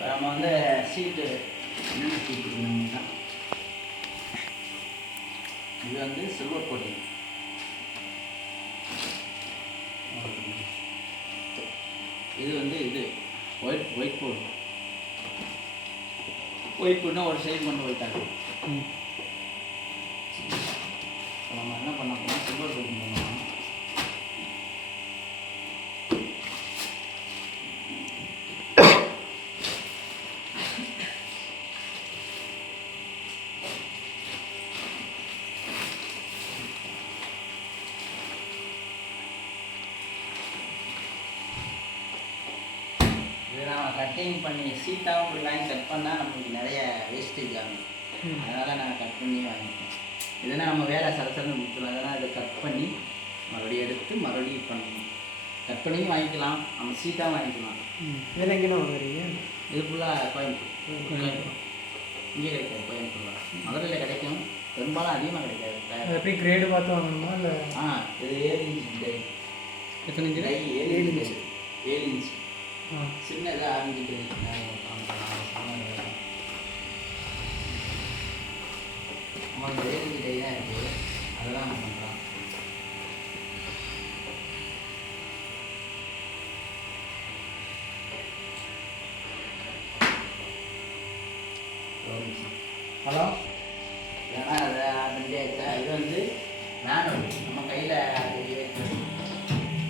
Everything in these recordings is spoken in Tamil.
நம்ம வந்து சீட்டு சீட்டு இது வந்து சில்வர் கோட்டிங். இது வந்து இது ஒயிட் போர்டு. ஒயிட் போர்டுனா ஒரு சைடு மட்டும் ஒயிட் ஆகும். நம்ம என்ன பண்ண போனால் சில்வர் கோட்டிங் பண்ணுவோம். கட்டிங் பண்ணி சீட்டாகவும் இப்படி வாங்கி கட் பண்ணால் நம்மளுக்கு நிறைய வேஸ்டேஜ் ஆகும். அதனால் நான் கட் பண்ணி வாங்கிட்டேன். இதனால் நம்ம வேலை சரசரன்னு முடிச்சிடலாம். அதனால் இதை கட் பண்ணி மறுபடியும் எடுத்து மறுபடியும் பண்ணணும். கட் பண்ணியும் வாங்கிக்கலாம், நம்ம சீட்டாகவும் வாங்கிக்கலாம். வேறு எங்கேனா வாங்குறீங்க? இது ஃபுல்லாக கோயம்புத்தூர். இங்கே கிடைக்காது, கோயம்புத்தூரில். மதுரையில் கிடைக்கும், பெரும்பாலும் அதிகமாக கிடைக்காது. எப்படி கிரேடு பார்த்து வாங்கணுமா இல்லை? இது 7 இன்ச் டை. எத்தனை இன்ச்சு? Tie 7 inch. 7 இன்ச் சின்னதாக ஆரம்பிச்சுட்டு நம்ம 7 இன்ச் டை தான் இருக்குது. அதெல்லாம் நம்ம பண்ணுறோம். ஹலோ, ஏன்னா அதை ஆரம்பிச்சாச்சா. இது வந்து மேனுவல், நம்ம கையில்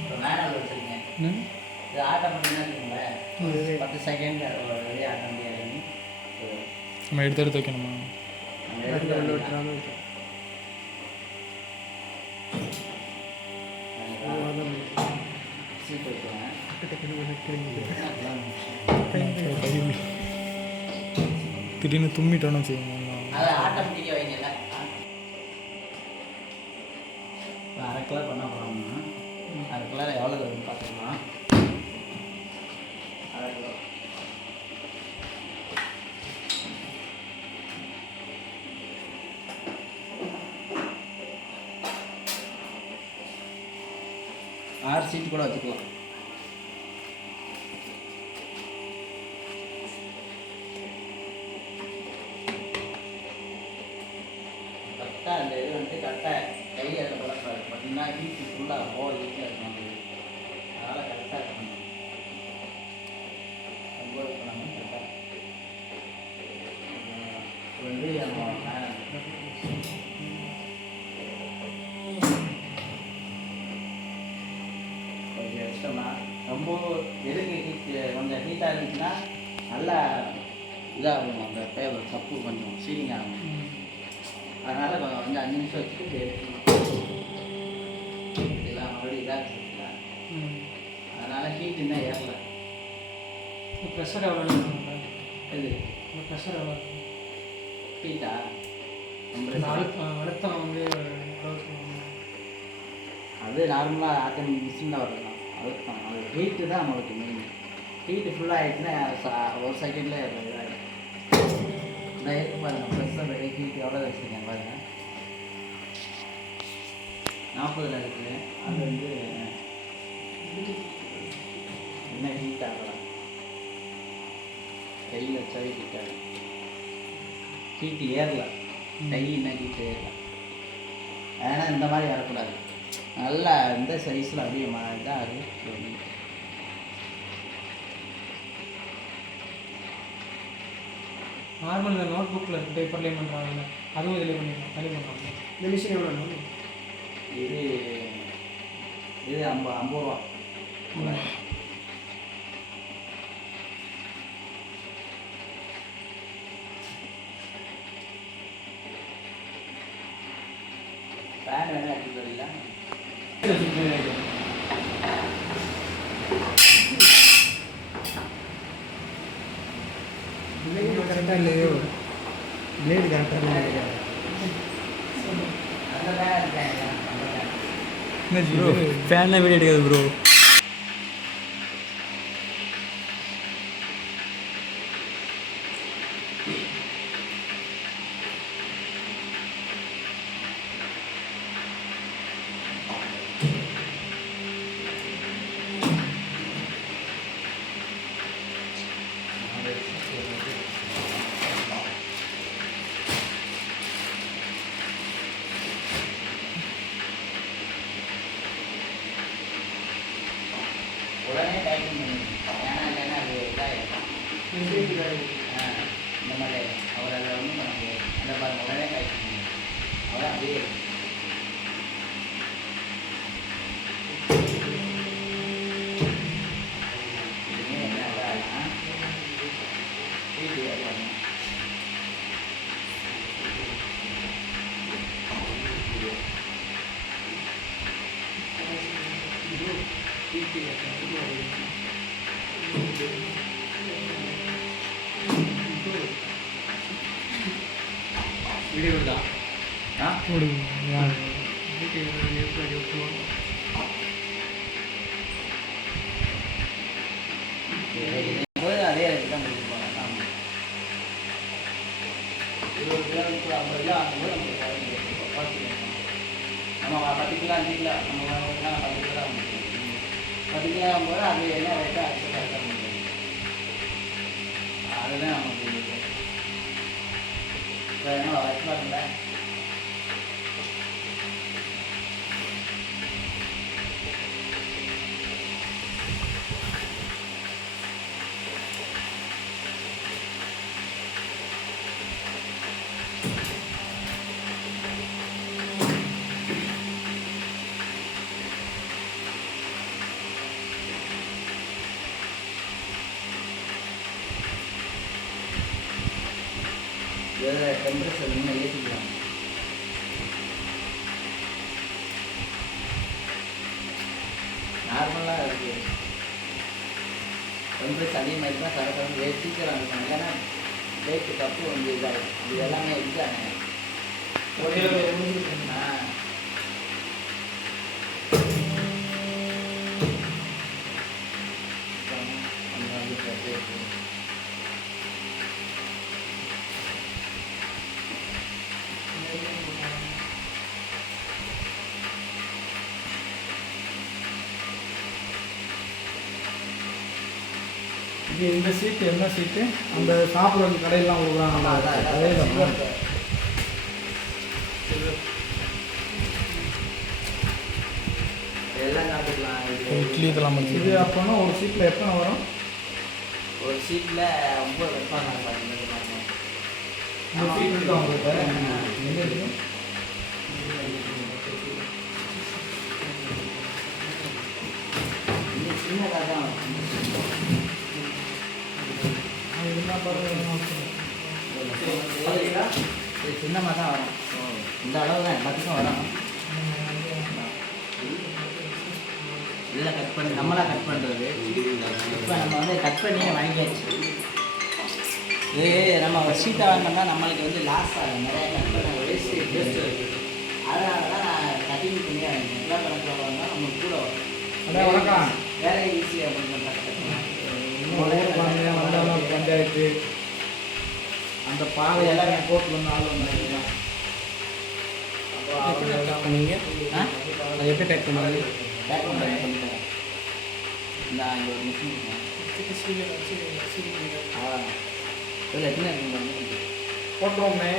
ஒரு மேனுவல் வச்சுருக்கேன். இது ஆட்டோமேட்டிக்காக இருக்குங்களேன், 10 செகண்ட் வெளியே ஆட்டோமேட்டிக்காக நம்ம எடுத்து வைக்கணுமா? சீட் வைக்குவேன். திடீர்னு தும்மிட்டோன்னு வச்சுக்கோங்க. அதை ஆட்டோமேட்டிக்காக வைங்கல்ல. இப்போ 1/2 கிலோ பண்ண போகிறோம்னா 1/2 கிலோ எவ்வளோ வருதுன்னு பார்த்துக்கலாம். 1/2 கிலோ ஆறு சீட்டு கூட வச்சுக்கலாம். கரெக்டாக அந்த இது வந்து கரெக்டாக கையில் அதில் பழக்காது. பார்த்தீங்கன்னா ஹீட்டு ஃபுல்லாக ஓவர் ஹீட்டில் இருக்கணும். அதனால் கரெக்டாக இருக்கணும். ரொம்ப இருக்கணும் கரெக்டாக. இப்போ வந்து நம்ம கொஞ்சம் வச்சிட்டோம்னா ரொம்ப எதுக்கு ஹீட் கொஞ்சம் ஹீட்டாக இருந்துச்சுன்னா நல்லா இதாகும். அந்த பேப்பர் கப்பு கொஞ்சம் சீலிங் ஆகும். அதனால் கொஞ்சம் 5 நிமிஷம் வச்சுட்டு இப்படி எடுத்துக்கணும். இதெல்லாம் மறுபடியும் இதாக வச்சுக்கலாம். அதனால் ஹீட் இன்னும் ஏறல. ப்ரெஷர் எவ்வளோ? இது ப்ரெஷர் எவ்வளோ? ஹீட்டா அழுத்தம் வந்து அது நார்மலாக ஆட்டோமேட்டிக் மிஷினில் வரலாம். அழுத்தம் அது ஹீட்டு தான் நம்மளுக்கு மெயின். ஹீட்டு ஃபுல்லாக ஆகிடுச்சுன்னா ஒரு செகண்டில் இதாகிடும். இந்த இருக்கு பாருங்கள், ப்ரெஷர் ஹீட் எவ்வளோ வச்சுருக்கேன் பாருங்கள். 40 இருக்குது. அது வந்து என்ன ஹீட் ஆகலாம், கையில் வச்சாவே ஹீட் ஆகும். ஹீட்டு ஏறல, கை இன்னும் ஹீட்டு ஏறல. ஏன்னா இந்த மாதிரி வரக்கூடாது. நல்லா இந்த சைஸில் அப்படியே இதாக இருக்குது. நார்மல் இந்த நோட் புக்கில் பேப்பர்லேயே பண்ணுறாங்க, அதுவும் இதில் பண்ணிக்கலாம். தனி பண்ணுறாங்க. இந்த மிஷின் எவ்வளோ? இது 50 ரூபா. ஃபேன் வேணா எடுத்து வரீங்களா? கரெக்டாக இல்லையோ? பிளேடு கரெக்டாக இல்லை. அந்த ஃபேன் இருக்காங்க. ப்ரோ ஃபேன்லாம் வீடியோ எடுக்காது ப்ரோ. ஏன்னா இல்லைன்னா அது இதாகிடும். இந்த மாதிரி அவர் அதை வந்து நமக்கு அந்த பாருங்க உடனே காய்ச்சி அவ்வளோ அப்படியே வீடியோ தான் ஆ அதே ரேட்டு தான் கொடுத்து போனேன். ஆமாம் 20 கிலோ 50 கிலோ ஆகும்போது நமக்கு பார்த்துக்கலாம். நம்ம 10 கிலோ 5 கிலோ நம்ம 10 கிலோ ஆகும். 10 கிலோ ஆகும்போது அது என்ன ரேட்டோ அது கரெக்டாக முடியும். அதுதான் நமக்கு இது. இப்போ என்ன வச்சுப்பாருங்களா டெம்பரேச்சர் இன்னும் ஏற்றிக்கலாம். நார்மலாக இருக்குது. டெம்பரேச்சர் அதிகமாக இருந்தால் கரெக்டாக சீக்கிரம் இருக்கும். இல்லைன்னா டேட்டு கப்பு வந்து இதாகும். இது எல்லாமே இதுதானே இது இந்த சீட்டு என்ன சீட்டு அந்த சாப்பிட்ற கடையெல்லாம் கொடுக்குறாங்க அதே தான். எல்லாம் சாப்பிடலாம். இட்லி இதெல்லாம் இது அப்போனா ஒரு சீட்டில் எத்தனை வரும்? ஒரு சீட்டில் 9 வைப்பாங்க. இந்த சீட் இருக்கா உங்கள்கிட்ட? எங்கே இருக்கு? சின்னதாக தான் இது சின்னமாக தான் வரும். இந்த அளவு தான் எல்லாத்துக்கும் வரும். இதில் கட் பண்ணி நம்மளாக கட் பண்ணுறது. இப்போ நம்ம வந்து கட் பண்ணியே வாங்கியாச்சு. இது நம்ம ஒரு ஷீட்டை வாங்கினோம்னா நம்மளுக்கு வந்து லாஸ் ஆகும். நிறைய கட் பண்ண வேஸ்ட்டு இருக்குது. அதனால தான் நான் கட்டிங் பண்ணி வாங்கினேன். எல்லா கணக்கில் வாங்கினா நம்மளுக்கு கூட வரும். வணக்கம். வேலை ஈஸியாக பண்ணுறேன். பஞ்சாயத்து அந்த பாதை எல்லாமே போட்டு வந்து ஆள் வந்தாங்க. நீங்கள் அதை எப்படி பேக் பண்ணுறது? பேக் பண்ணுறேன் சொல்லிட்டேன். இந்த இங்கே ஒரு மிஷின் இதில் எத்தனை இருக்குங்க போட்டுருவோம்ண்ணே.